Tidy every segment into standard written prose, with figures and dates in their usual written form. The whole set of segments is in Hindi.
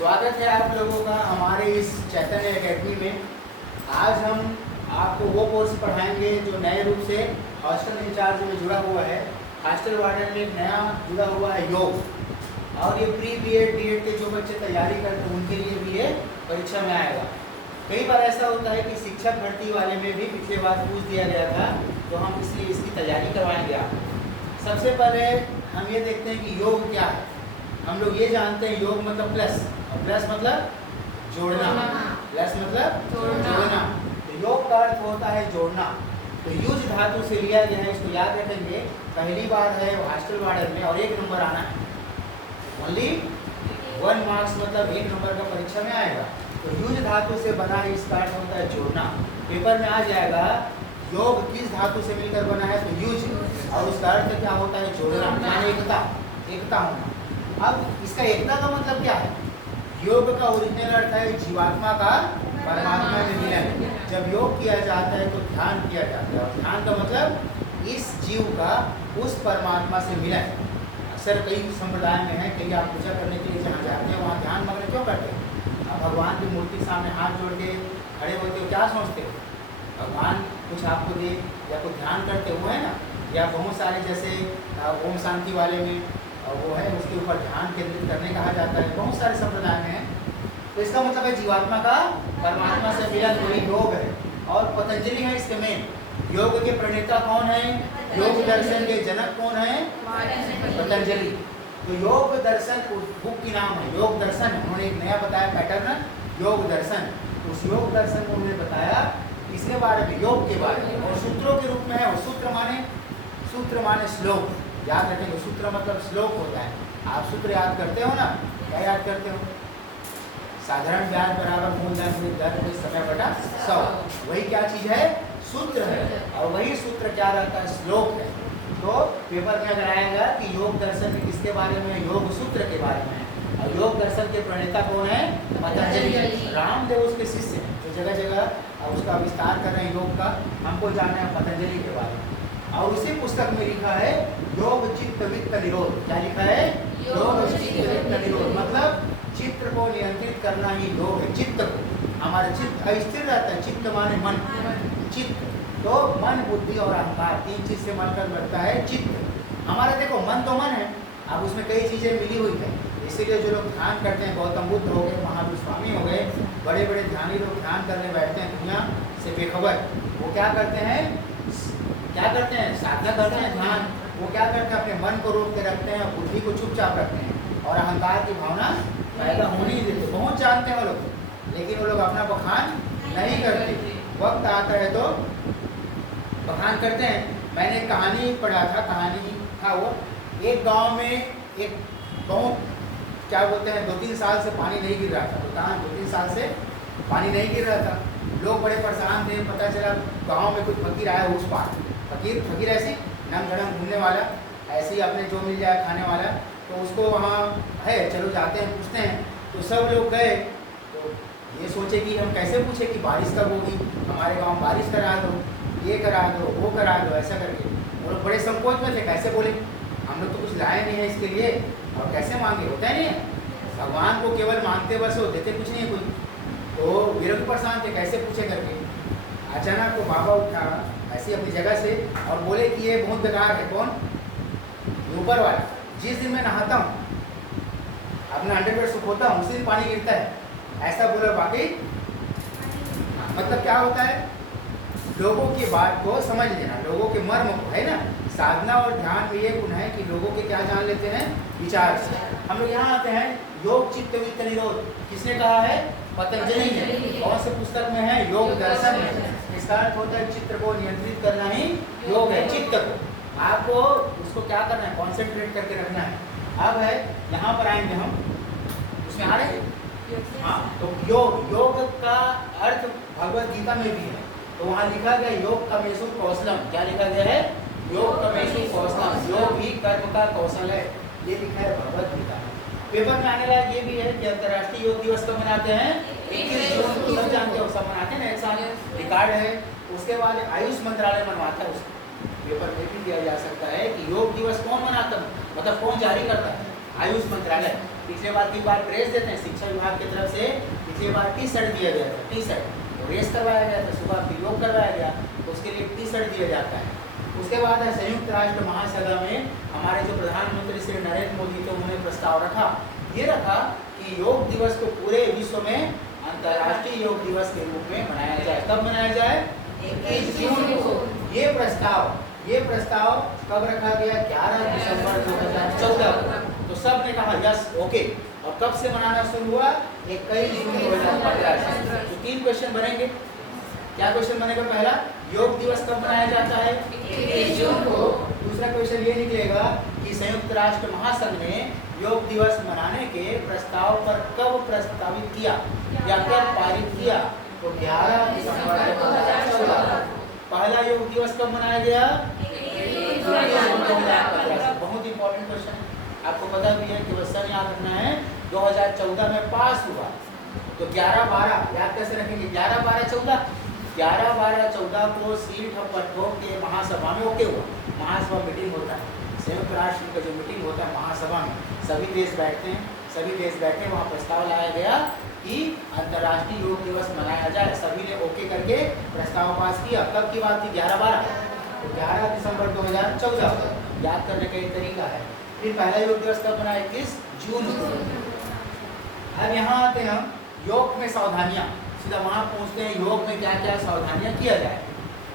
स्वागत है आप लोगों का हमारे इस चैतन्य एकेडमी में। आज हम आपको वो कोर्स पढ़ाएंगे जो नए रूप से हॉस्टल इंचार्ज में जुड़ा हुआ है। हॉस्टल वार्डन में एक नया जुड़ा हुआ है योग, और ये प्री बीएड डीएड के जो बच्चे तैयारी करते हैं उनके लिए भी ये परीक्षा में आएगा। कई बार ऐसा होता है कि शिक्षक भर्ती वाले में भी पिछले बार पूछ दिया गया था, तो हम इसलिए इसकी तैयारी करवाएंगे आप। सबसे पहले हम ये देखते हैं कि योग क्या है। हम लोग ये जानते हैं योग मतलब प्लस, और प्लस मतलब जोड़ना, प्लस मतलब जोड़ना। तो योग का अर्थ होता है जोड़ना। तो युज धातु से लिया गया है, इसको याद रखेंगे। पहली बार है हॉस्टल वार्डन में और 1 नंबर आना है। ओनली 1 मार्क्स मतलब 1 नंबर का परीक्षा में आएगा। तो युज धातु से बना है, इसका अर्थ होता है जोड़ना। पेपर में आ जाएगा योग किस धातु से मिलकर बना है, तो युज, और उसका अर्थ क्या होता है जोड़ना, यानी एकता होना। अब इसका एकता का मतलब क्या है? योग का ओरिजिनल अर्थ है जीवात्मा का परमात्मा में मिलन। जब योग किया जाता है तो ध्यान किया जाता है, और ध्यान का मतलब इस जीव का उस परमात्मा से मिलन। अक्सर कई संप्रदाय में है, कई आप पूजा करने के लिए जहाँ जाते हैं वहाँ ध्यान मग्न क्यों करते हैं? आप भगवान की मूर्ति के सामने हाथ जोड़ के खड़े होते हो, क्या सोचते हो? भगवान कुछ आपको दे, या कुछ ध्यान करते हुए है ना। या बहुत सारे जैसे ओम शांति वाले में वो है, उसके ऊपर ध्यान केंद्रित करने कहा जाता है, बहुत सारे संप्रदाय में है। तो इसका मतलब है जीवात्मा का परमात्मा से मिलन, वही योग है। और पतंजलि है इसके मेन। योग के प्रणेता कौन है? योग दर्शन के जनक कौन है? पतंजलि। तो योग दर्शन बुक की नाम है योग दर्शन। उन्होंने एक नया बताया पैटर्न, योग दर्शन। उस योग दर्शन को उन्होंने बताया इसके बारे में, योग के बारे में, और सूत्रों के रूप में है। और सूत्र माने श्लोक, याद रखेंगे। सूत्र मतलब श्लोक होता है। आप सूत्र याद करते हो ना, क्या याद करते हो? साधारण ब्याज बराबर मूलधन दर समय बटा 100। वही क्या चीज है? सूत्र है। और वही सूत्र क्या रहता है? श्लोक है। तो पेपर में अगर आएगा कि योग दर्शन किसके बारे में? योग सूत्र के बारे में। और योग दर्शन के प्रणेता कौन है? पतंजलि। रामदेव उसके शिष्य हैं, जो जगह जगह उसका विस्तार कर रहे हैं योग का। हमको जानना है पतंजलि के बारे में। और उसी पुस्तक में लिखा है योग चित्त वित्त निरोध। क्या लिखा है? योग चित्त वित्त निरोध। मतलब चित्त को नियंत्रित करना ही योग है। चित्त को, हमारा चित्त अस्थिर रहता है। चित्त माने मन, चित्त। तो मन, बुद्धि और अहंकार, 3 चीज से मिलकर बनता है चित्त। हमारा देखो मन तो मन है, अब उसमें कई चीजें मिली हुई है। इसीलिए जो लोग ध्यान करते हैं, गौतम बुद्ध हो गए, महावीर स्वामी हो गए, बड़े बड़े ध्यानी लोग ध्यान करने बैठते हैं दुनिया से बेखबर। वो क्या करते हैं? साधना करते हैं, ध्यान। वो क्या करते हैं? अपने मन को रोक के रखते हैं, बुद्धि को चुपचाप रखते हैं, और अहंकार की भावना पैदा होने ही देते। बहुत जानते हैं वो लोग, लेकिन वो लोग अपना बखान नहीं करते। वक्त आता है तो बखान करते हैं। मैंने एक कहानी पढ़ा था, कहानी था वो, एक गांव में एक बहुत क्या बोलते हैं 2-3 साल से पानी नहीं गिर रहा था। तो कहाँ 2-3 साल से पानी नहीं गिर रहा था। लोग बड़े परेशान थे। पता चला गांव में कुछ फकीर आया उस पार। फकीर ऐसी नम धड़म घूमने वाला, ऐसे ही अपने जो मिल जाए खाने वाला, तो उसको वहाँ है, चलो जाते हैं पूछते हैं। तो सब लोग गए, तो ये सोचे कि हम कैसे पूछे कि बारिश कब होगी, हमारे गाँव बारिश करा दो, ये करा दो, वो करा दो, ऐसा करके। वो लोग बड़े संकोच में थे, कैसे बोले, हम लोग तो कुछ लाए नहीं है इसके लिए, और कैसे मांगे? होता है नहीं है। भगवान को केवल मांगते बस, हो देते कुछ नहीं है कोई। तो वे लोग परेशान थे, कैसे पूछे करके। अचानक वो बाबा उठा ऐसी अपनी जगह से और बोले कि ये बहुत बेकार है। कौन? ऊपर वाला। जिस दिन मैं नहाता हूँ, अपना अंडरवेयर सुखोता हूँ, उसी दिन पानी गिरता है। ऐसा बोला। बाकी मतलब क्या होता है? लोगों की बात को समझ लेना, लोगों के मर्म को, है ना। साधना और ध्यान में ये गुण है कि लोगों के क्या जान लेते हैं? विचार से। हम लोग यहाँ आते हैं योग चित्त वित्त निरोध। किसने कहा है? पतंजलि ने। कौन से पुस्तक में है? योग दर्शन में। इसका अर्थ होता है चित्त को नियंत्रित करना ही योग है। चित्त को आपको उसको क्या करना है? कॉन्सेंट्रेट करके रखना है। अब है यहाँ पर आएंगे हम, उसमें आ रहे हैं। हाँ, तो योग का अर्थ भगवद गीता में भी है। तो वहाँ लिखा गया योग कमेशु कौशलम। क्या लिखा गया है? योग कमेशु कौशलम। योग ही कर्म का कौशल है, ये लिखा है भगवद गीता में। पेपर में आने वाला ये भी है कि अंतर्राष्ट्रीय योग दिवस कब मनाते हैं? 21 जून। सब जानते हो, सब मनाते हैं ना, एक साल रिकॉर्ड है। उसके बाद आयुष मंत्रालय मनवाता है उसको। पेपर में भी दिया जा सकता है कि योग दिवस कौन मनाता है, मतलब कौन जारी करता है? आयुष मंत्रालय। पिछले बार की बार ड्रेस देते हैं शिक्षा विभाग की तरफ से, पिछले बार टी शर्ट दिया गया था, टी शर्ट तो रेस करवाया गया था, सुबह फिर योग करवाया गया तो उसके लिए टी शर्ट दिया जाता है। उसके बाद है संयुक्त राष्ट्र महासभा में हमारे जो प्रधानमंत्री श्री नरेंद्र मोदी थे उन्होंने प्रस्ताव रखा, ये रखा कि योग दिवस को पूरे विश्व में अंतर्राष्ट्रीय योग दिवस के रूप में मनाया जाए। कब मनाया जाए? 21 जून को। ये प्रस्ताव कब रखा गया? 11 दिसंबर 2014 को। तो सब ने कहा यस ओके। और कब से मनाना शुरू हुआ? 21 जून 2015 से। तो 3 क्वेश्चन बनेंगे। क्या क्वेश्चन बनेगा? पहला, योग दिवस कब मनाया जाता है? 21 जून को। दूसरा क्वेश्चन ये निकलेगा कि संयुक्त राष्ट्र महासंघ ने योग दिवस मनाने के प्रस्ताव पर कब प्रस्तावित किया या कब पारित किया? तो 11 दिसंबर 2014। पहला योग दिवस कब मनाया गया? 21 जून 2015। बहुत इंपॉर्टेंट क्वेश्चन है, आपको पता भी है कि वह सन याद रखना है। 2014 में पास हुआ तो 11-12 याद कैसे रखेंगे? 11-12-14 11-12-14 को सीट ठोक के महासभा में ओके हुआ। महासभा मीटिंग होता है, संयुक्त राष्ट्र का जो मीटिंग होता है महासभा में सभी देश बैठते हैं, सभी देश बैठे वहाँ प्रस्ताव लाया गया कि अंतर्राष्ट्रीय योग दिवस मनाया जाए। सभी ने ओके करके प्रस्ताव पास किया। कब की बात थी? 11-12 तो 11 दिसंबर 2014 याद करने का एक तरीका है। फिर पहला योग दिवस कब मनाया? 21 जून को। अब यहाँ आते हैं हम योग में सावधानियाँ, सीधा वहाँ पहुँचते हैं योग में क्या क्या सावधानियाँ किया जाए।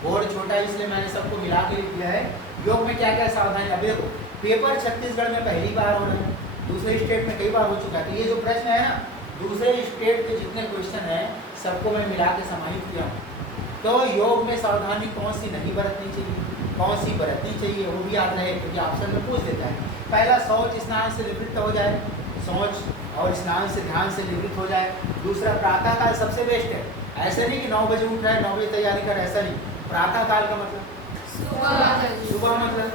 बोर्ड छोटा इसलिए मैंने सबको मिला के लिख दिया है। योग में क्या क्या सावधानियाँ? अभी देखो पेपर छत्तीसगढ़ में पहली बार हो रहा है, दूसरे स्टेट में कई बार हो चुका है। तो ये जो प्रश्न है ना, दूसरे स्टेट के जितने क्वेश्चन हैं सबको मैं मिला के समाहित किया हूँ। तो योग में सावधानी कौन सी नहीं बरतनी चाहिए, कौन सी बरतनी चाहिए वो भी याद रहे, क्योंकि ऑप्शन में पूछ देता है। पहला, शौच स्नान से निवृत्त हो जाए, शौच और स्नान से ध्यान से निवृत्त हो जाए। दूसरा, प्रातः काल सबसे बेस्ट है। ऐसे नहीं कि 9 बजे उठ रहा है 9 बजे तैयारी कर, ऐसा नहीं। प्रातः काल का मतलब सुबह मतलब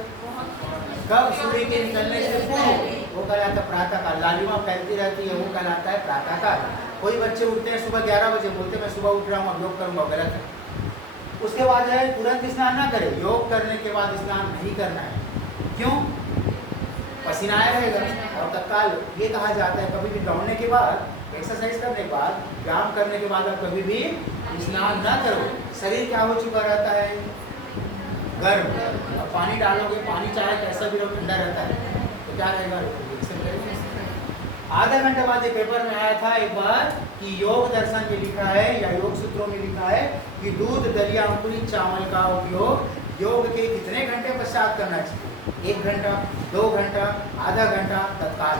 कब? सूर्य के निकलने से पूर्व, वो कहलाता है प्रातः काल। लालिमा फैलती रहती है वो कहलाता है प्रातः काल। कोई बच्चे उठते हैं सुबह 11 बजे, बोलते हैं मैं सुबह उठ रहा हूँ अब योग करूँगा, गलत है। उसके बाद है तुरंत स्नान ना करें, योग करने के बाद स्नान नहीं करना है। क्यों? पसीना आया रहेगा। और तत्काल ये कहा जाता है कभी भी दौड़ने के बाद, एक्सरसाइज करने के बाद, व्यायाम करने के बाद आप कभी भी स्नान ना करो। शरीर क्या हो चुका रहता है? गर्म। अब पानी डालोगे, पानी चाहे कैसा भी रहो ठंडा रहता है, तो क्या रहेगा? आधा घंटे बाद ये पेपर में आया था एक बार कि योग दर्शन में लिखा है या योग सूत्रों में लिखा है कि दूध, दलिया, अंकुरित चावल का उपयोग योग के कितने घंटे पश्चात करना चाहिए? 1 घंटा, 2 घंटा, आधा घंटा, तत्काल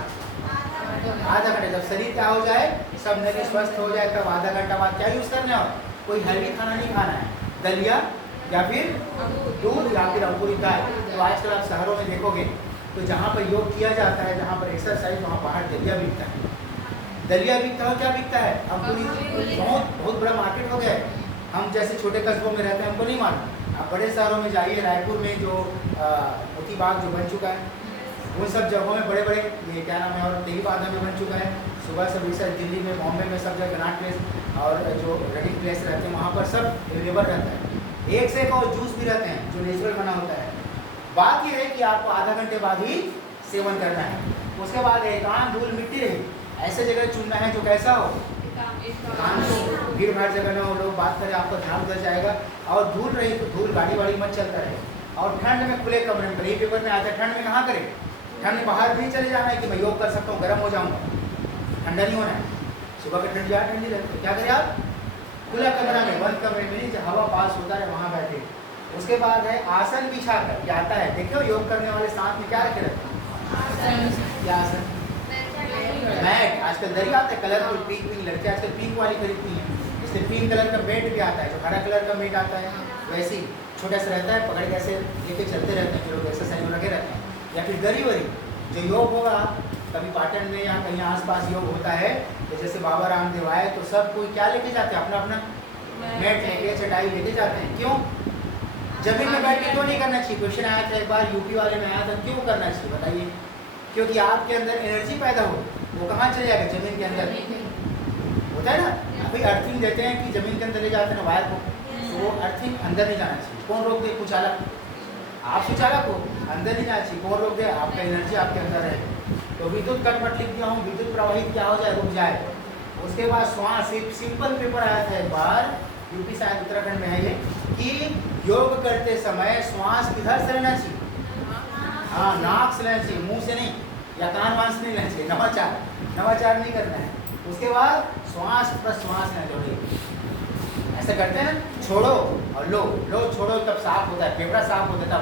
आधा घंटा। जब शरीर क्या हो जाए, सब नली स्वस्थ हो जाए, तब आधा घंटा बाद क्या यूज़ करना है? कोई हैवी खाना नहीं खाना है, दलिया या फिर दूध या फिर अंकुरित दाल। तो आजकल आप शहरों में देखोगे तो जहाँ पर योग किया जाता है, जहाँ पर एक्सरसाइज, वहाँ बाहर दलिया बिकता है। दलिया बिकता है, क्या बिकता है? अंकुरित। बहुत बड़ा मार्केट हो गया है। हम जैसे छोटे कस्बों में रहते हैं हमको नहीं मालूम। आप बड़े शहरों में जाइए, रायपुर में जो मोती बाग जो बन चुका है, उन सब जगहों में बड़े बड़े ये क्या नाम है, और तेलीबांधा में बन चुका है। सुबह सब रिसर्च दिल्ली में, बॉम्बे में, सब जगह कनाट प्लेस और जो रेडिंग प्लेस रहते हैं वहाँ पर सब अवेलेबल रहता है। एक से एक और जूस भी रहते हैं जो नेचुरल बना होता है। बात यह है कि आपको आधा घंटे बाद ही सेवन करना है। उसके बाद एकांत, धूल मिट्टी रही ऐसे जगह चुनना है जो कैसा हो, भीड़ भाड़ जगह ना हो, लोग बात करें आपका ध्यान उधर जाएगा। और धूल रही तो धूल गाड़ी वाड़ी मत चलता रहे। और ठंड में खुले कमरे में, यही पेपर में आता है ठंड में कहाँ करें? ठंड में बाहर भी चले जाना है कि मैं योग कर सकता हूँ, गर्म हो जाऊँगा, ठंडा नहीं होना है। सुबह की ठंड ज़्यादा ठंडी रहती है, क्या करें आप? खुला कमरा में, बंद कमरे में नहीं, हवा पास होता है वहाँ बैठे। उसके बाद है आसन बिछा कर, क्या आता है? देखियो योग करने वाले साथ में क्या रखे रहते हैं? क्या आसन? मैट। आजकल दरी आता है कलरफुल, पिंक पिंक लड़के आजकल पिंक वाली खरीदती हैं, इससे पिंक कलर का बेड भी आता है। जो हरा कलर का मेट आता है वैसे ही छोटा सा रहता है, पकड़ के ऐसे लेके चलते रहते हैं जो लोग एक्सरसाइज में लगे रहते हैं। या फिर दरी वरी जो योग होगा, कभी पाटन में या कहीं आसपास योग होता है तो जैसे बाबा रामदेव आए तो सब कोई क्या लेके जाते हैं? अपना अपना मैट लेके, चटाई लेके जाते हैं। क्यों? जमीन में बैठ के क्यों नहीं करना चाहिए? क्वेश्चन आया था एक बार यूपी वाले में आया था, क्यों करना चाहिए बताइए? क्योंकि आपके अंदर एनर्जी पैदा हो, वो कहाँ चले जाएगा? जमीन के अंदर होता है ना। अभी अर्थिंग देते हैं कि जमीन के अंदर ले जाते हैं ना वायर को, तो वो अर्थिंग अंदर नहीं जाना चाहिए। कौन रोक दे? कुचालक। आप सुचालक हो, अंदर नहीं जाना चाहिए। कौन रोक दे? आपका एनर्जी आपके अंदर है। तो विद्युत कटपट लिख दिया हूँ, विद्युत प्रवाहित क्या हो जाए, रुक जाए। उसके बाद श्वास, एक सिंपल पेपर आया था एक बार, यूपी शायद उत्तराखंड में है ये, कि योग करते समय श्वास किधर से लेना चाहिए, हाँ नाक से लेना चाहिए, मुंह से नहीं, या कान वान से नहीं लेना चाहिए, नवाचार नहीं करना है। उसके बाद श्वास प्रश्वास लेना जोड़िए, ऐसे करते हैं ना, छोड़ो और लो, लो छोड़ो, तब साफ होता है, फेफड़ा साफ होता है। तब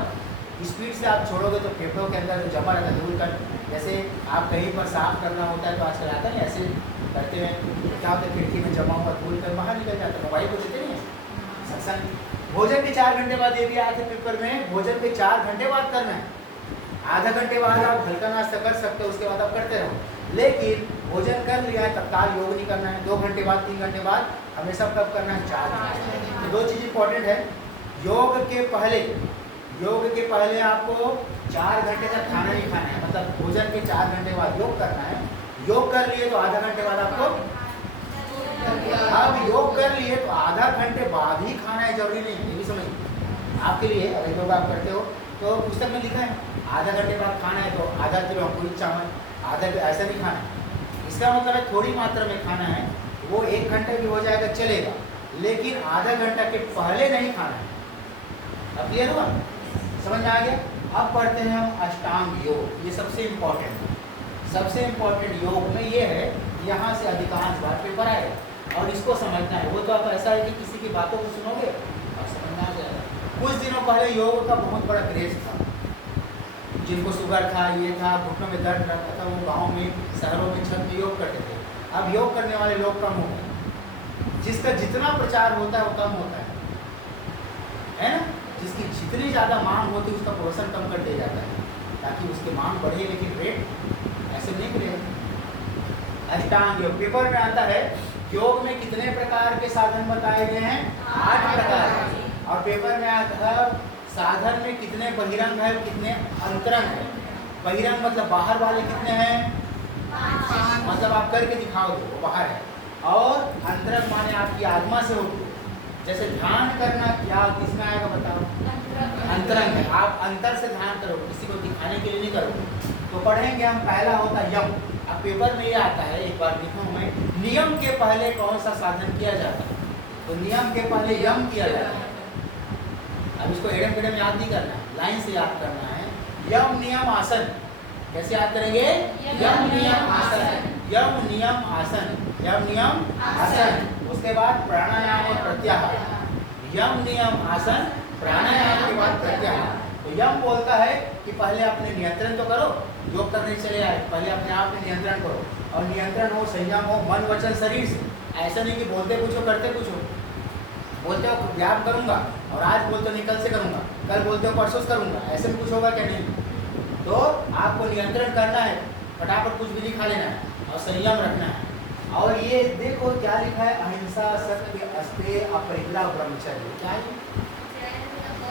स्पीड से आप छोड़ोगे तो फेफड़ों के अंदर जो जमा रहता है दूर कर, जैसे आप कहीं पर साफ करना होता है तो आजकल आता है ऐसे करते हैं, क्या होता है खिड़की में जमा हुआ धूल कर बाहर निकल जाता है, मोबाइल को देते नहीं है। सत्संग भोजन के 4 घंटे बाद, ये भी आया था पेपर में, भोजन के 4 घंटे बाद करना है। आधा घंटे बाद आप हल्का नाश्ता कर सकते हो, उसके बाद आप करते रहो, लेकिन भोजन कर लिया है तत्काल योग नहीं करना है। 2 घंटे बाद, 3 घंटे बाद, हमेशा कब करना है, 4 घंटे। तो 2 चीज़ इंपॉर्टेंट है। योग के पहले आपको 4 घंटे तक खाना नहीं खाना है, मतलब भोजन के 4 घंटे बाद योग करना है। योग कर लिए तो आधा घंटे बाद आपको, अब योग कर लिए तो आधा घंटे बाद ही खाना है, जरूरी नहीं, ये भी समझिए आपके लिए। अगर योग आप करते हो तो पुस्तक में लिखा है आधा घंटे बाद खाना है, तो आधा किलो अंकुरित चावल, आधा किलो, ऐसा नहीं खाना है। इसका मतलब है थोड़ी मात्रा में खाना है, वो 1 घंटे भी हो जाएगा चलेगा, लेकिन आधा घंटा के पहले नहीं खाना है। अब क्लियर हुआ, समझ में आ गया। अब पढ़ते हैं हम अष्टांग योग, ये सबसे इम्पोर्टेंट है। सबसे इम्पोर्टेंट योग में ये है, यहाँ से अधिकांश बार पेपर आएगा और इसको समझना है। वो तो आप ऐसा है कि किसी की बातों को सुनोगे और समझना आ जाएगा। कुछ दिनों पहले योग का बहुत बड़ा क्रेज था, जिनको शुगर था, ये था, घुटनों में दर्द रहता था, वो गाँव में, शहरों में छत में योग करते थे। अब योग करने वाले लोग कम हो गए, जिसका जितना प्रचार होता है वो कम होता है ना। जिसकी जितनी ज़्यादा मांग होती है उसका प्रोत्साहन कम कर दिया जाता है, ताकि उसकी मांग बढ़े लेकिन रेट ऐसे नहीं मिलेगा। अष्टांग योग पेपर में आता है, योग में कितने प्रकार के साधन बताए गए हैं, 8 प्रकार के। और पेपर में आता है साधन में कितने बहिरंग है, कितने अंतरंग है। बहिरंग मतलब बाहर वाले कितने हैं, मतलब आप करके दिखाओगे वो बाहर है, और अंतरंग माने आपकी आत्मा से होती है। जैसे ध्यान करना क्या किसमें आएगा बताओ, अंतरंग है, आप अंतर से ध्यान करो, किसी को दिखाने के लिए नहीं करोगे। तो पढ़ेंगे हम, पहला होता है यम। अब पेपर में ये आता है, एक बार लिखूँ मैं, नियम के पहले कौन सा साधन किया जाता है, तो नियम के पहले यम किया जाता है। अब इसको एडम पेडम याद नहीं करना है, लाइन से याद करना है। यम नियम आसन, कैसे याद करेंगे, यम नियम आसन, यम नियम आसन, यम नियम आसन। उसके बाद प्राणायाम और प्रत्याहार, यम नियम आसन, प्राणायाम के बाद प्रत्याहार। तो यम बोलता है कि पहले अपने नियंत्रण तो करो, योग करने चले आए, पहले अपने आप में नियंत्रण करो, और नियंत्रण हो, संयम हो, मन वचन शरीर से। ऐसा नहीं कि बोलते कुछ हो करते कुछ हो। बोलते हो व्यायाम करूंगा और आज बोलते हो नहीं कल से करूंगा, कल बोलते हो परसों से करूंगा, ऐसे में कुछ होगा क्या, नहीं। तो आपको नियंत्रण करना है, फटाफट कुछ भी नहीं खा लेना है और संयम रखना है। और ये देखो क्या लिखा है, अहिंसा, सत्य, अस्तेय, अपरिग्रह, ब्रह्मचर्य। क्या है,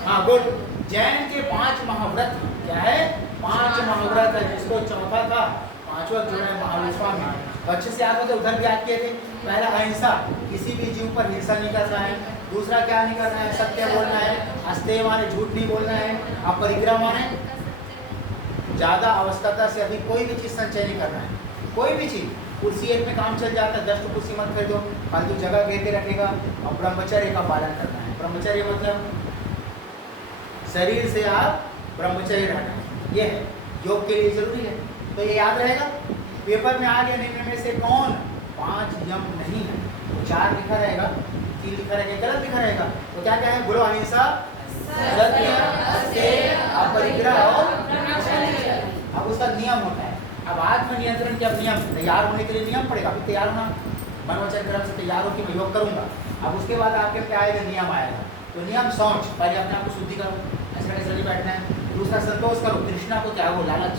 हाँ गुड। जैन के 5 महाव्रत, क्या है, 5 महाव्रत है, जिसको चौथा था, 5वां जो है महाविश्वा में अच्छे से याद होते, उधर भी याद किए थे। पहला अहिंसा, किसी भी जीव पर हिंसा नहीं करना है। दूसरा क्या नहीं करना है, सत्य बोलना है। अस्तेय माने झूठ नहीं बोलना है। अपरिग्रह माने ज़्यादा आवश्यकता से अधिक कोई भी चीज़ संचय नहीं करना है, कोई भी चीज़। कुर्सी एक में काम चल जाता है, 10 तो कुर्सी मत खरीदो, फालतू जगह घेर के रखेगा। और ब्रह्मचर्य का पालन करना है। ब्रह्मचर्य मतलब शरीर से आप ब्रह्मचर्य रहना है, ये है योग के लिए जरूरी है। तो ये याद रहेगा। पेपर में आ गया निम्न में से कौन 5 यम नहीं है, तो 4 लिखा रहेगा, 3 लिखा रहेगा, गलत लिखा रहेगा। तो क्या क्या है, बोलो, अहिंसा, सत्य, अस्तेय, अपरिग्रह और ब्रह्मचर्य। अब उसका नियम होता है। अब आत्म नियंत्रण के अब नियम, तैयार होने के लिए नियम पड़ेगा, अभी तैयार होना, मन वचन कर्म से तैयार हो कि मैं योग करूंगा। अब उसके बाद आपके क्या आएगा, नियम आएगा। तो नियम शौच, पहले अपने आप को शुद्धि करो, ऐसे कैसे नहीं बैठना है। दूसरा संतोष करो, तृष्णा को त्यागो, लालच।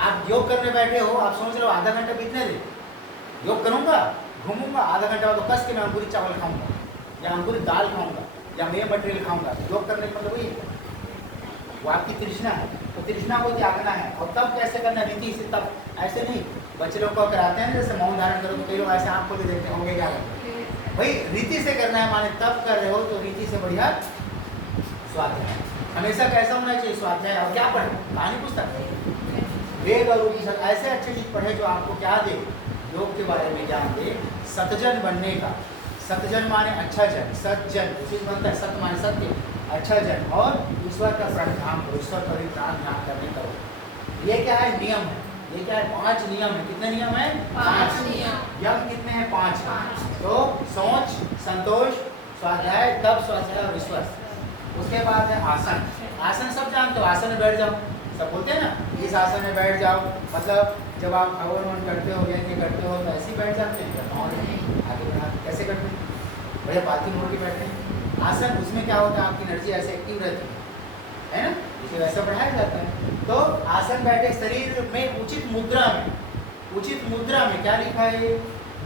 आप योग करने बैठे हो, आप सोच रहे हो आधा घंटा बीतने दे, योग करूंगा, घूमूंगा, आधा घंटा तो कस के मैं अंकुरित चावल खाऊंगा या अंकुरित दाल खाऊंगा या मेय मटेरियल खाऊंगा। योग करने का मतलब वही है, वो आपकी तृष्णा है। तो तृष्णा को त्यागना है। और तब कैसे करना, रीति से। तब ऐसे नहीं, बच्चे लोग को कराते हैं जैसे मौन धारण करो, तो कई लोग ऐसे आँख खोल के देखते होंगे क्या भाई, रीति से करना है, माने तब कर रहे हो तो रीति से बढ़िया स्वाध्याय। हमेशा कैसा होना चाहिए स्वाध्याय। और क्या पढ़े, कहानी पुस्तक, वेग और रूप के साथ ऐसे अच्छी चीज पढ़े जो आपको क्या दे, योग के बारे में ज्ञान दे। सतजन बनने का, सतजन माने अच्छा जन, सतजन उसी बनता है, सत माने सत्य, अच्छा जन, और ईश्वर का प्रणिधान करो, ईश्वर पर भी प्राण ध्यान करने करो। ये क्या है, नियम है। ये क्या है, 5 नियम है। कितने नियम है? 5 नियम। यम कितने हैं? 5। तो सोच, संतोष, स्वाध्याय, तप, स्वाध्याय और विश्वास। उसके बाद है आसन। आसन सब जानते हो, आसन में बैठ जाओ, सब बोलते हैं ना इस आसन में बैठ जाओ, मतलब जब आप हवन करते हो या ये करते हो तो ऐसे ही बैठ जाते हैं, आगे बढ़ा कैसे करते हैं, बड़े पालतू मोड़ के बैठते हैं। आसन उसमें क्या होता है, आपकी एनर्जी ऐसे एक्टिव रहती है ना, इसे वैसा बढ़ाया जाता है। तो आसन बैठे शरीर में उचित मुद्रा में, उचित मुद्रा में क्या लिखा है,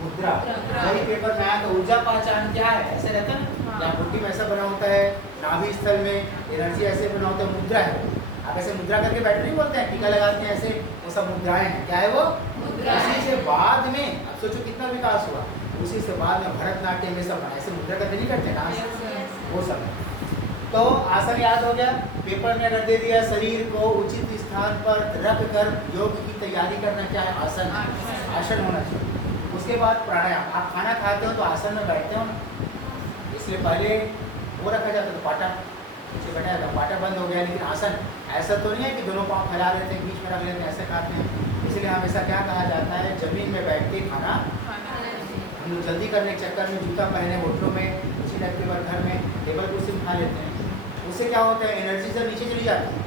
मुद्रा। वही पेपर में आया तो ऊर्जा पहचान क्या है, ऐसे रहता है ना, यहाँ बुद्धि में ऐसा बना होता है, नाभि स्थल में एनर्जी ऐसे बना होता है, मुद्रा है। आप ऐसे मुद्रा करके बैठे नहीं बोलते हैं, टीका लगाते हैं ऐसे, वो सब मुद्राएं हैं। क्या है वो? मुद्रा। उसी से बाद में अब सोचो कितना विकास हुआ, उसी से बाद में भरतनाट्यम में सब ऐसे मुद्रा करके नहीं करते डांस, वो सब है। तो आसन याद हो गया। पेपर में अगर दे दिया शरीर को उचित स्थान पर रख कर योग की तैयारी करना, क्या है, आसन, आसन होना चाहिए। उसके बाद प्राणायाम। आप खाना खाते हो तो आसन में बैठते हो, इसलिए पहले वो रखा जाता था पाटा, नीचे बैठा जाता, पाटा बंद हो गया, लेकिन आसन ऐसा तो नहीं है कि दोनों पाँव फैला लेते हैं, बीच में रख लेते हैं, ऐसे खाते हैं। इसलिए हमेशा क्या कहा जाता है, जमीन में बैठ के खाना। हम लोग जल्दी करने के चक्कर में जूता पहने होटलों में, उसी टाइप के बाद घर में टेबल कुर्सी में खा लेते हैं। उससे क्या होता है, एनर्जी सब नीचे चली जाती है।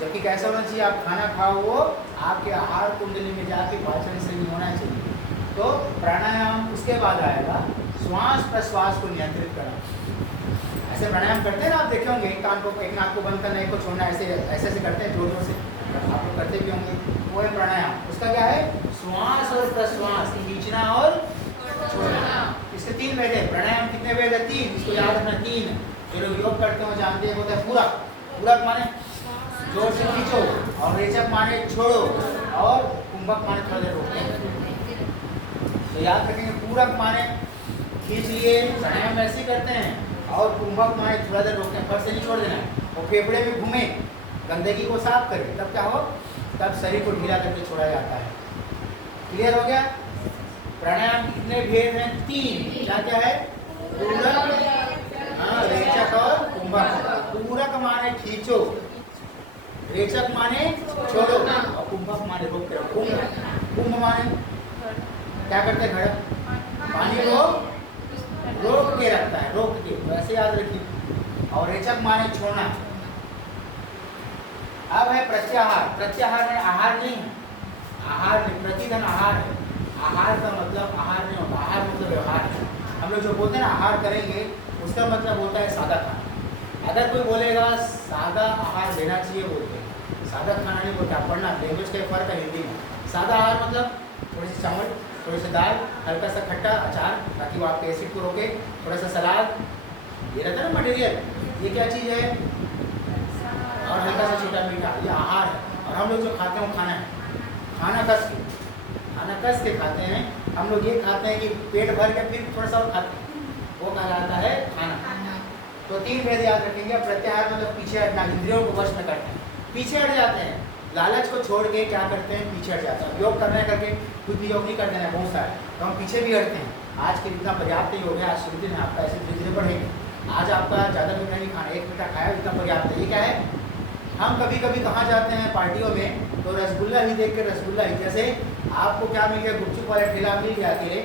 जबकि कैसा होना चाहिए, आप खाना खाओ वो आपके आहार कुंडली में जाके पाचन सही होना चाहिए। तो प्राणायाम उसके बाद आएगा, श्वास प्रश्वास को नियंत्रित करना। ऐसे प्राणायाम करते हैं ना, आप देखे होंगे, एक कान को, एक नाक को बंद करना, एक को छोड़ना, ऐसे ऐसे करते हैं जोर जोर से, आप लोग करते भी होंगे, वो है प्राणायाम। उसका क्या है, श्वास और प्रश्वास, खींचना और छोड़ना। इसके 3 वेद है। प्राणायाम कितने वेद है? 3। इसको याद रखना, 3। जो लोग योग करते हो जानते हैं, होता है पूरक। पूरक माने जोर से खींचो, और रेचक माने छोड़ो, और कुंभक माने थोड़ा देर रोकते हैं। तो याद रखेंगे, पूरक माने खींच लिए, प्राणायाम ऐसे करते हैं, और कुंभक माने थोड़ा देर रोकते हैं, फट से नहीं छोड़ देना है। और फेफड़े में घूमे, गंदगी को साफ करे, तब क्या हो, तब शरीर को ढीला करके छोड़ा जाता है। क्लियर हो गया? प्राणायाम कितने भेद हैं? 3। क्या क्या है? पूरक, रेचक और कुंभक। पूरक माने खींचो, रेचक माने छोड़ो, और कुंभक माने रोक के रखो। कुंभ माने क्या करते हैं, घड़ा पानी को रोक के रखता है, रोक के, वैसे याद रखिए। और रेचक माने छोड़ना। अब है प्रत्याहार। प्रत्याहार में आहार नहीं है, आहार में प्रतिधन आहार है। आहार का मतलब आहार नहीं होता, आहार मतलब व्यवहार है। हम लोग जो बोलते हैं ना आहार करेंगे, उसका मतलब होता है सादा खाना। अगर कोई बोलेगा सादा आहार लेना चाहिए बोलते हैं, सादा खाना नहीं बोलते। आप पढ़ना, लैंग्वेज का फर्क है हिंदी में। सादा आहार मतलब थोड़ी सी चावल, थोड़ी सी दाल, हल्का सा खट्टा अचार, ताकि वो आपके एसिड को रोके, थोड़ा सा सलाद, ये रहता है ना मटेरियल। ये क्या चीज़ है, और हल्का सा छोटा मीठा, ये आहार है। और हम लोग जो खाते हैं वो खाना है, खाना कस के, खाना कस के खाते हैं। हम लोग ये खाते हैं कि पेट भर के फिर थोड़ा सा और खाते हैं, वो कहलाता है खाना। तो 3 भेद याद रखेंगे। प्रत्याहार मतलब पीछे हटना, इंद्रियों को वश में करते हैं, पीछे हट जाते हैं, लालच को छोड़ के क्या करते हैं, पीछे हट जाते हैं। योग करने करके कुछ भी योग नहीं करते हैं बहुत सारे, तो हम पीछे भी हटते हैं। आज के जितना पर्याप्त योग है, आज शुरू दिन आपका ऐसे धीरे धीरे बढ़ेंगे। आज आपका ज़्यादा मीठा नहीं खाना, 1 मीठा खाया इतना पर्याप्त है। ये क्या है, हम कभी कभी कहाँ जाते हैं पार्टियों में, तो रसगुल्ला ही देख के, रसगुल्ला ही, जैसे आपको क्या मिल गया, गुपचुप वाला ठेला मिल गया, अकेले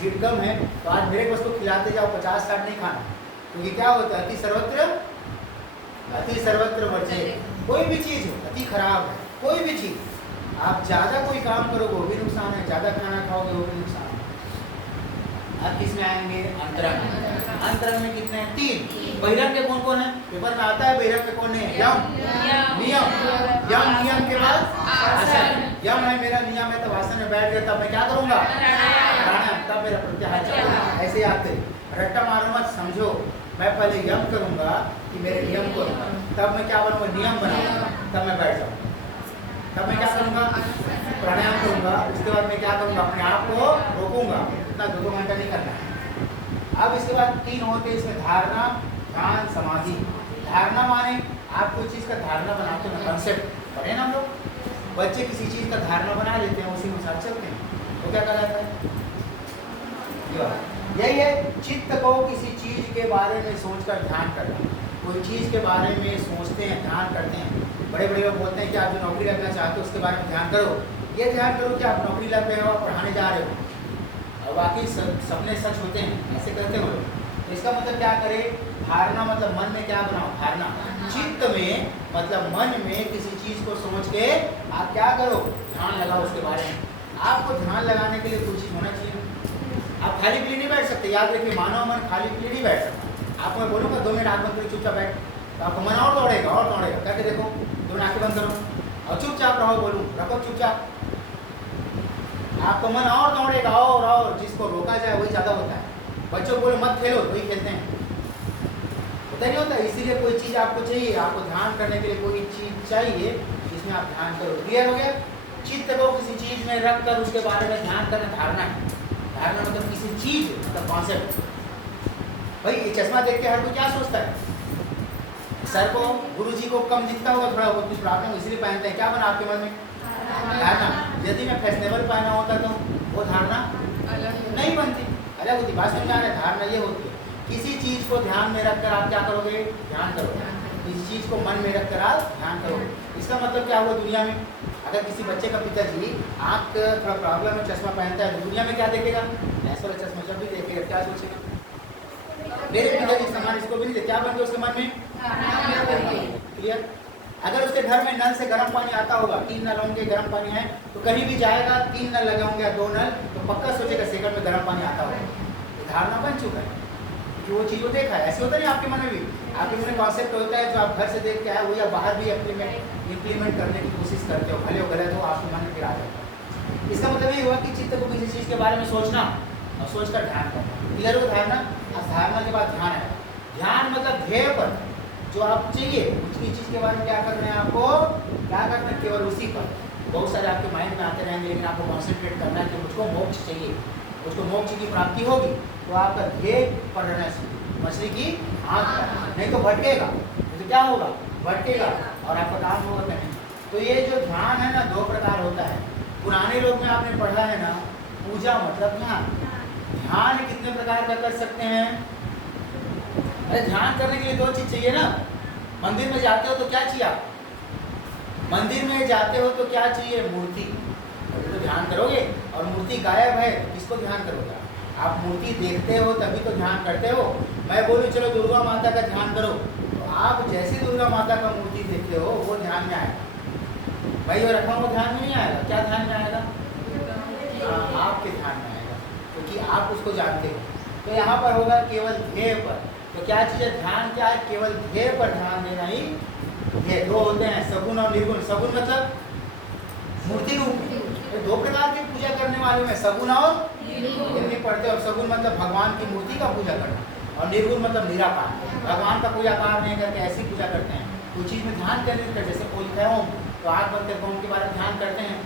भीड़ कम है तो आज मेरे को उसको खिलाते जाओ, 50-60 नहीं खाना। क्योंकि क्या होता है, अति सर्वत्र वर्ज्य। कोई भी चीज़ हो, अति खराब है, कोई भी चीज़। आप ज़्यादा कोई काम करोगे वो भी नुकसान है, ज़्यादा खाना खाओगे वो भी नुकसान है। अब किसमें आएंगे, अंतरंग। अंतरंग में कितने हैं, 3। बहिरंग के कौन कौन है, पेपर में आता है, बहिरंग के कौन है, यम, नियम। यम, नियम के बाद आसन। यम है मेरा नियम है, तब आसन में बैठ गया, तब मैं क्या करूँगा, प्राणायाम, तब मेरा प्रत्याहार चलेगा। ऐसे आते रट्टा मारो मत, समझो। मैं पहले यम करूँगा कि मेरे नियम करूँगा, तब मैं क्या बनूँगा, नियम बनाऊँगा, तब मैं बैठ जाऊँगा। तब मैं क्या करूँगा, प्राणायाम करूँगा। उसके बाद मैं क्या करूँगा, अपने आप को रोकूंगा, इतना 2-2 घंटा नहीं करना है। अब इसके बाद 3 होते हैं इसमें, धारणा, ध्यान, समाधि। धारणा माने आप कोई चीज़ का धारणा बनाते हो ना, कंसेप्ट पढ़े ना हम लोग, बच्चे किसी चीज़ का धारणा बना लेते हैं, उसी अनुसार चलते हैं, वो क्या कहलाता है? यही है चित्त को किसी चीज़ के बारे में सोचकर ध्यान करना। कोई चीज़ के बारे में सोचते हैं, ध्यान करते हैं। बड़े बड़े लोग बोलते हैं कि आप जो नौकरी लगना चाहते हो उसके बारे में ध्यान करो। ये ध्यान करो कि आप नौकरी लग गए हो, आप पढ़ाने जा रहे हो और बाकी सपने सच होते हैं, ऐसे कहते हो लोग। तो इसका मतलब क्या करें? धारणा मतलब मन में क्या बनाओ? धारणा। चित्त में मतलब मन में किसी चीज़ को सोच के आप क्या करो? ध्यान लगाओ उसके बारे में। आपको ध्यान लगाने के लिए कोई चीज़ होना चाहिए। आप खाली पीली नहीं बैठ सकते, याद रखिए, मानव मन खाली पीली नहीं बैठ सकता। आपको मैं बोलूँगा 2 मिनट आँख बंद करो, चुपचाप बैठ, तो आपको मन और दौड़ेगा करके देखो। 2 मिनट आँखें बंद करो और चुपचाप रहो, बोलूँ रखो चुपचाप, आपको मन और दौड़ेगा और जिसको रोका जाए वही ज़्यादा होता है। बच्चों को बोलो मत खेलो, वही खेलते हैं, होता नहीं होता। इसीलिए कोई चीज़ आपको चाहिए, आपको ध्यान करने के लिए कोई चीज़ चाहिए जिसमें आप ध्यान करो। क्लियर हो गया? चित्त को किसी चीज़ में रख कर उसके बारे में ध्यान करना धारणा है। धारणा मतलब किसी चीज़ मतलब कॉन्सेप्ट। भाई ये चश्मा देख के हर कोई क्या सोचता है? सर को, गुरुजी को कम दिखता होगा, थोड़ा बहुत कुछ प्रॉब्लम, इसलिए पहनते हैं। क्या बना आपके मन में? धारणा। यदि मैं फैशनेबल पहना होता तो वो धारणा नहीं बनती, अलग होती। बात समझ आ रहा है? धारणा ये होती है किसी चीज़ को ध्यान में रखकर आप क्या करोगे? ध्यान करोगे। किसी चीज़ को मन में रखकर आप ध्यान करोगे। इसका मतलब क्या हुआ? दुनिया में अगर किसी बच्चे का पिताजी आँख थोड़ा प्रॉब्लम में चश्मा पहनता है तो दुनिया में क्या देखेगा? ऐसा वाला चश्मा जब भी देखेगा क्या सोचेगा? मेरे पिताजी सामान इसको भी नहीं दे, क्या बन गया उसके मन में? क्लियर? अगर उसके घर में नल से गर्म पानी आता होगा, 3 नल होंगे, गर्म पानी है, तो कहीं भी जाएगा 3 नल लगे होंगे या 2 नल, तो पक्का सोचेगा सेकंड में गर्म पानी आता होगा। तो धारणा बन चुका है कि वो चीज़ को देखा है। ऐसे होता नहीं आपके मन में भी? आपके मन में कॉन्सेप्ट होता है जो आप घर से देख के आए, वही आप बाहर भी इम्प्लीमेंट करने की कोशिश करते हो, भले हो गलत हो, आपके मन में फिर आ जाता है। इसका मतलब ये हुआ कि चित्त को किसी चीज़ के बारे में सोचना और सोचकर ध्यान करना। क्लियर हो? धारणा। अब धारणा के बाद ध्यान है। ध्यान मतलब ध्येय पर जो आप चाहिए उसी चीज़ के बारे में क्या करना है? आपको क्या करना है? केवल उसी पर। बहुत सारे आपके माइंड में आते रहेंगे, लेकिन आपको कॉन्सेंट्रेट करना है कि मुझको मोक्ष चाहिए, मुझको मोक्ष की प्राप्ति होगी, तो आपका ध्येय पर रहना चाहिए। मछली की आँख पर, नहीं तो भटकेगा। तो क्या होगा? भटकेगा और आपका काम होगा नहीं। तो ये जो ध्यान है ना, 2 प्रकार होता है। पुराने लोग में आपने पढ़ा है ना, पूजा मतलब ध्यान। ध्यान कितने प्रकार का कर सकते हैं? अरे ध्यान करने के लिए 2 चीज़ चाहिए ना। मंदिर में जाते हो तो क्या चाहिए? आप मंदिर में जाते हो तो क्या चाहिए? मूर्ति। अभी तो ध्यान करोगे और मूर्ति गायब है, किसको ध्यान करोगे? आप मूर्ति देखते हो तभी तो ध्यान करते हो। मैं बोलूँ चलो दुर्गा माता का ध्यान करो, तो आप जैसे दुर्गा माता का मूर्ति देखते हो वो ध्यान में आएगा। भाई वो रखा वो ध्यान में नहीं आएगा। क्या ध्यान में आएगा? आपके ध्यान में आएगा, क्योंकि आप उसको जानते हो। तो यहाँ पर होगा केवल ध्येय पर। तो क्या चीज़ है? ध्यान क्या है? केवल ध्येय पर ध्यान देना ही ध्येय। 2 होते हैं, सगुण और निर्गुण। सगुण मतलब मूर्ति रूप। तो 2 प्रकार की पूजा करने वाले में सगुण और निर्गुण पढ़ते हो। सगुण मतलब भगवान की मूर्ति का पूजा करना और निर्गुण मतलब निराकार, भगवान का कोई आकार नहीं करके ऐसी पूजा करते हैं। कोई चीज़ में ध्यान केंद्रित कर, जैसे कोई लिखा है ओम, तो आँख बंद करके ओम के बारे में ध्यान करते हैं।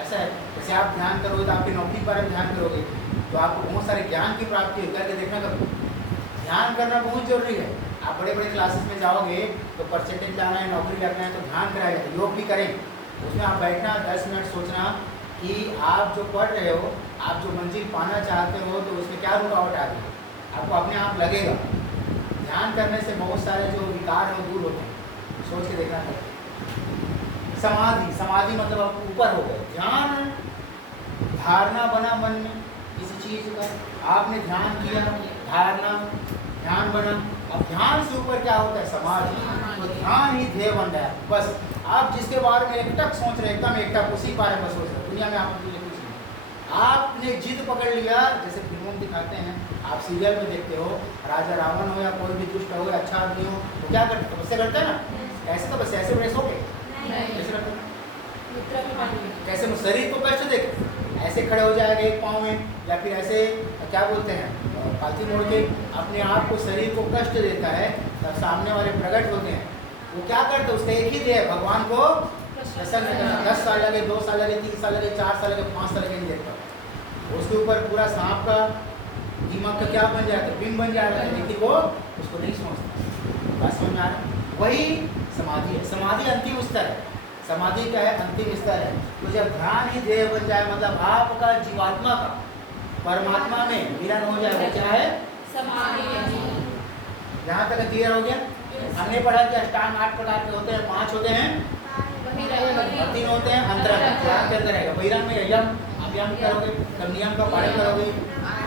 ऐसा है, जैसे आप ध्यान करोगे तो आपकी नौकरी के बारे में ध्यान करोगे तो आपको बहुत सारे ज्ञान की प्राप्ति हो। करके देखना करो, ध्यान करना बहुत जरूरी है। आप बड़े बड़े क्लासेस में जाओगे तो परसेंटेज लाना है, नौकरी लगना है, तो ध्यान कराएगा। योग भी करें, उसमें आप बैठना 10 मिनट सोचना कि आप जो पढ़ रहे हो, आप जो मंजिल पाना चाहते हो, तो उसमें क्या रुकावट आ रही है, आपको अपने आप लगेगा। ध्यान करने से बहुत सारे जो विकार हैं वो दूर होते हैं। सोच के देखना है। समाधि, समाधि मतलब आप ऊपर हो गए। ध्यान धारणा बना मन में किसी चीज़ का, आपने ध्यान किया, धारणा, ध्यान बना। अब ध्यान से ऊपर क्या होता है? समाधि। तो ध्यान ही ध्येय बन रहा है। बस आप जिसके बारे में एकटक सोच रहे हैं, एकदम एकटक उसी बारे में सोच रहे हैं। दुनिया में आपके लिए कुछ नहीं। आपने जिद पकड़ लिया, जैसे फिल्मों में दिखाते हैं, आप सीरियल में देखते हो, राजा रावण हो या कोई भी दुष्ट हो या अच्छा आदमी हो, तो क्या करते? तपस्या करते हैं ना। ऐसे तो बस ऐसे वैसे हो गए, कैसे करते हैं? कैसे शरीर को कष्ट दे, ऐसे खड़े हो जाएगा एक पाँव में, या फिर ऐसे क्या बोलते हैं पालती मोड़ के अपने आप को, शरीर को कष्ट देता है, तब सामने वाले प्रकट होते हैं। वो क्या करते हैं? उसका एक ही ध्येय, भगवान को प्रसन्न करना। 10 साल लगे, 2 साल लगे, 3 साल लगे, 4 साल लगे, 5 साल लगे, नहीं देखता। उसके ऊपर पूरा सांप का दिमाग का क्या बन जाता है? बिंब बन जाता है, लेकिन वो उसको नहीं समझता। बात समझ में आ रहा है? वही समाधि है। समाधि अंतिम स्तर है। समाधि का है अंतिम स्तर है। तो जब ध्यान ही ध्येय बन जाए, मतलब आपका जीवात्मा का परमात्मा में मिलन हो जाए, वो क्या है? समाधि। यहाँ तक क्लियर हो गया? हमने पढ़ा कि अष्टांग 8 प्रकार के होते हैं, 5 होते हैं और 3 होते हैं अंतरंग। ध्यान के अंदर रहेगा बहिरंग में यम, आप यम करोगे तब नियम का पालन करोगे,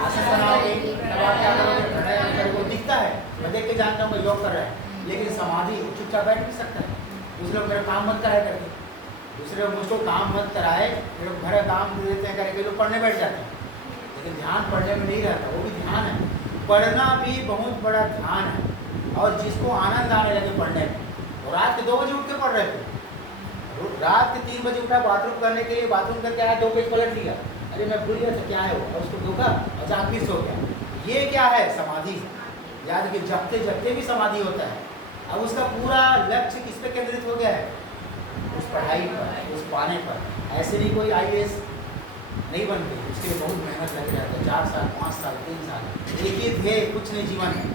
आसन बनाओगे तब आप क्या करोगे? प्राणायाम करोगे। दिखता है, मैं देख के जानता हूँ मैं योग कर रहा है, लेकिन समाधि चुपचाप बैठ नहीं सकता है। दूसरे लोग मेरा काम मत कराए करके, दूसरे लोग मुझको काम मत कराए, ये लोग भरा काम दे देते हैं करके, लोग पढ़ने बैठ जाते हैं, लेकिन ध्यान पढ़ने में नहीं रहता, वो भी ध्यान है। पढ़ना भी बहुत बड़ा ध्यान है। और जिसको आनंद आने लगे पढ़ने में, और रात के 2 बजे उठ के पढ़ रहे थे, रात के 3 बजे उठा बाथरूम करने के लिए, बाथरूम करके आया 2 पेज पलट लिया, अरे मैं भूल गया था क्या है वो, और उसको धोखा और जहाँ फिर सो गया। ये क्या है? समाधि। याद कि जगते जगते भी समाधि होता है। अब उसका पूरा लक्ष्य किस पे केंद्रित हो गया है? उस पढ़ाई पर, उस पाने पर। ऐसे नहीं कोई IAS नहीं बन गई, उसके लिए बहुत मेहनत लग जाता है, 4 साल 5 साल 3 साल, एक ही ध्येय, कुछ नहीं जीवन में।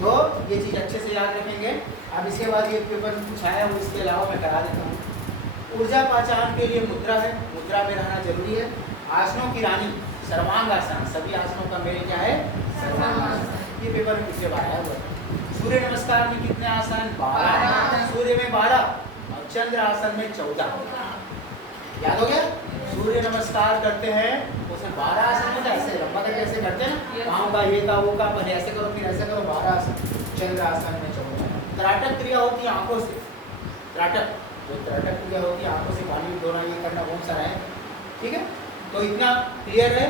तो ये चीज़ अच्छे से याद रखेंगे। अब इसके बाद ये पेपर कुछ आया वो इसके अलावा मैं करा देता हूँ। ऊर्जा पहचान के लिए मुद्रा है, मुद्रा में रहना जरूरी है। आसनों की रानी सर्वांग आसन, सभी आसनों का मेल क्या है? सर्वांग आसन। ये पेपर में पिछले बार आया हुआ है। सूर्य नमस्कार में कितने आसन? 12। सूर्य में 12 और चंद्र आसन में 14। याद हो गया? सूर्य नमस्कार करते हैं उसमें 12 आसन होता है, ऐसे लंबा करके ऐसे करते हैं ना, पाँव का ये का वो का, पहले ऐसे करो फिर ऐसे करो, 12 आसन। चंद्र आसन में 14। त्राटक क्रिया होती है आंखों से, त्राटक, जो त्राटक क्रिया होती है आंखों से पानी डोना, ये करना बहुत सारा है। ठीक है, तो इतना क्लियर है।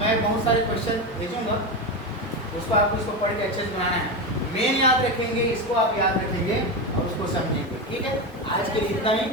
मैं बहुत सारे क्वेश्चन भेजूंगा, उसको आपको इसको पढ़ के अच्छे से बनाना है। मेन याद रखेंगे, इसको आप याद रखेंगे और उसको समझेंगे। ठीक है, आज के लिए इतना ही।